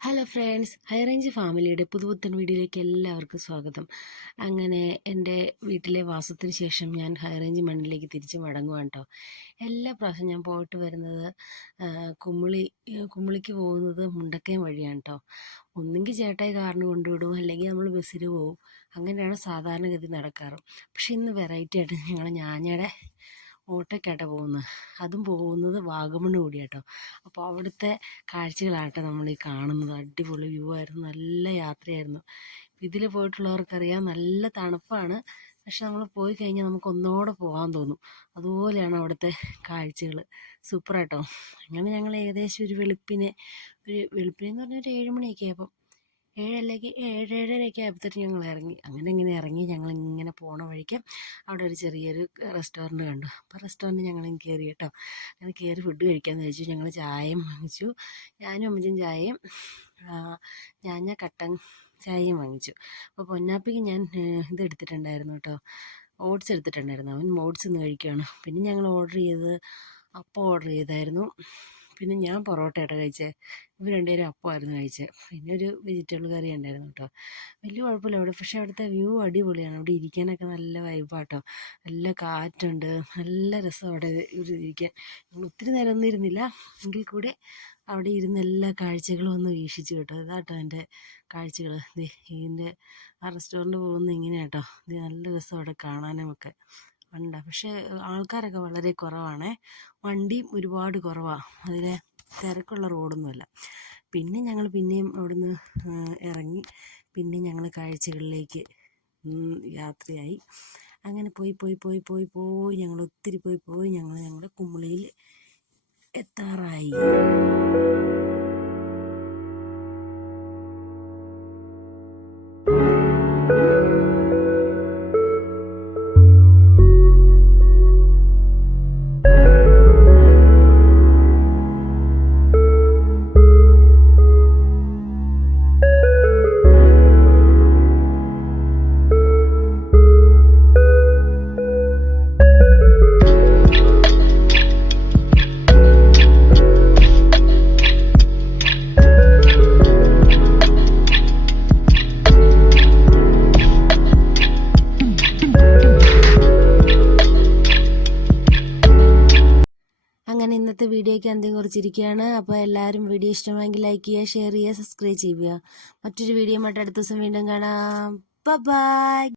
Hello friends, high range ഫാമിലിയുടെ പുതുപുത്തൻ വീഡിയോയിലേക്ക് എല്ലാവർക്കും സ്വാഗതം. അങ്ങനെ എൻ്റെ വീട്ടിലെ വാസത്തിന് ശേഷം ഞാൻ ഹൈ റേഞ്ച് മണ്ണിലേക്ക് തിരിച്ച് മടങ്ങുവാണ് കേട്ടോ. എല്ലാ പ്രാവശ്യം ഞാൻ പോയിട്ട് വരുന്നത് കുമ്മിളിക്ക് പോകുന്നത് മുണ്ടക്കയം വഴിയാണ് കേട്ടോ. ഒന്നെങ്കിൽ ചേട്ടായി കാറിന് കൊണ്ടുവിടും, അല്ലെങ്കിൽ നമ്മൾ ബസ്സിൽ പോകും. അങ്ങനെയാണ് സാധാരണഗതി നടക്കാറ്. പക്ഷെ ഇന്ന് വെറൈറ്റി ആയിട്ട് ഞങ്ങൾ ഞാഞ്ഞയുടെ ഓട്ടോയ്ക്കാട്ടോ പോകുന്നത്. അതും പോകുന്നത് വാഗമണ്ണ് കൂടിയാട്ടോ. അപ്പോൾ അവിടുത്തെ കാഴ്ചകളാട്ടോ നമ്മൾ ഈ കാണുന്നത്. അടിപൊളി വ്യൂ ആയിരുന്നു, നല്ല യാത്രയായിരുന്നു. ഇതിൽ പോയിട്ടുള്ളവർക്കറിയാം നല്ല തണുപ്പാണ്. പക്ഷെ നമ്മൾ പോയി കഴിഞ്ഞാൽ നമുക്ക് ഒന്നുകൂടെ പോകാൻ തോന്നും. അതുപോലെയാണ് അവിടുത്തെ കാഴ്ചകൾ. സൂപ്പറാട്ടോ. അങ്ങനെ ഞങ്ങൾ ഏകദേശം ഒരു വെളുപ്പിനെന്ന് പറഞ്ഞാൽ ഒരു 7 മണിയൊക്കെ ആയപ്പം 7:30 ആയപ്പോഴത്തേക്ക് ഞങ്ങൾ ഇറങ്ങി. ഇങ്ങനെ ഇറങ്ങി ഞങ്ങളിങ്ങനെ പോണ വഴിക്ക് അവിടെ ഒരു ചെറിയൊരു റെസ്റ്റോറൻറ്റ് കണ്ടു. അപ്പോൾ റെസ്റ്റോറൻറ്റ് ഞങ്ങളും കയറി കേട്ടോ. അങ്ങനെ കയറി ഫുഡ് കഴിക്കാമെന്ന് വെച്ചു. ഞങ്ങൾ ചായയും വാങ്ങിച്ചു. ഞാനും അമ്മച്ചും ചായയും ഞാൻ കട്ടൻ ചായയും വാങ്ങിച്ചു. അപ്പോൾ പൊന്നാപ്പിക്ക് ഞാൻ ഇതെടുത്തിട്ടുണ്ടായിരുന്നു കേട്ടോ, ഓട്സ് എടുത്തിട്ടുണ്ടായിരുന്നു. അവൻ ഓട്സ് ഇന്ന് കഴിക്കുകയാണ്. പിന്നെ ഞങ്ങൾ അപ്പം ഓർഡർ ചെയ്തായിരുന്നു. പിന്നെ ഞാൻ പൊറോട്ടയാട്ടോ കഴിച്ചത്. ഇവർ രണ്ടുപേരും അപ്പമായിരുന്നു കഴിച്ചത്. പിന്നെ ഒരു വെജിറ്റബിൾ കറി ഉണ്ടായിരുന്നു കേട്ടോ. വലിയ കുഴപ്പമില്ല അവിടെ. പക്ഷേ അവിടുത്തെ വ്യൂ അടിപൊളിയാണ്. അവിടെ ഇരിക്കാനൊക്കെ നല്ല വൈബാട്ടോ. നല്ല കാറ്റുണ്ട്, നല്ല രസം അവിടെ ഇരിക്കാൻ. ഞങ്ങൾ ഒത്തിരി നേരം ഒന്നും ഇരുന്നില്ല, എങ്കിൽ കൂടെ അവിടെ ഇരുന്ന് എല്ലാ കാഴ്ചകളും ഒന്ന് വീക്ഷിച്ചു കേട്ടോ. ഇതാട്ടോ എൻ്റെ കാഴ്ചകൾ. ഇതിൻ്റെ ആ റെസ്റ്റോറൻറ്റ് പോകുന്നത് ഇങ്ങനെയാട്ടോ. ഇത് നല്ല രസം അവിടെ കാണാനുമൊക്കെ ഉണ്ട്. പക്ഷേ ആൾക്കാരൊക്കെ വളരെ കുറവാണേ. വണ്ടിയും ഒരുപാട് കുറവാണ്. അതിലെ തിരക്കുള്ള റോഡൊന്നുമല്ല. പിന്നെ ഞങ്ങൾ പിന്നെയും അവിടുന്ന് ഇറങ്ങി. പിന്നെ ഞങ്ങൾ കാഴ്ചകളിലേക്ക് യാത്രയായി. അങ്ങനെ പോയി ഞങ്ങൾ ഒത്തിരി പോയി ഞങ്ങളുടെ കുമ്മിളിയിൽ എത്താറായി. അങ്ങനെ ഇന്നത്തെ വീഡിയോയ്ക്ക് അന്ത്യം കുറിച്ചിരിക്കുകയാണ്. അപ്പോൾ എല്ലാവരും വീഡിയോ ഇഷ്ടമായെങ്കിൽ ലൈക്ക് ചെയ്യുക, ഷെയർ ചെയ്യുക, സബ്സ്ക്രൈബ് ചെയ്യുക. മറ്റൊരു വീഡിയോ ആയിട്ട് അടുത്ത ദിവസം വീണ്ടും കാണാം. ബൈ.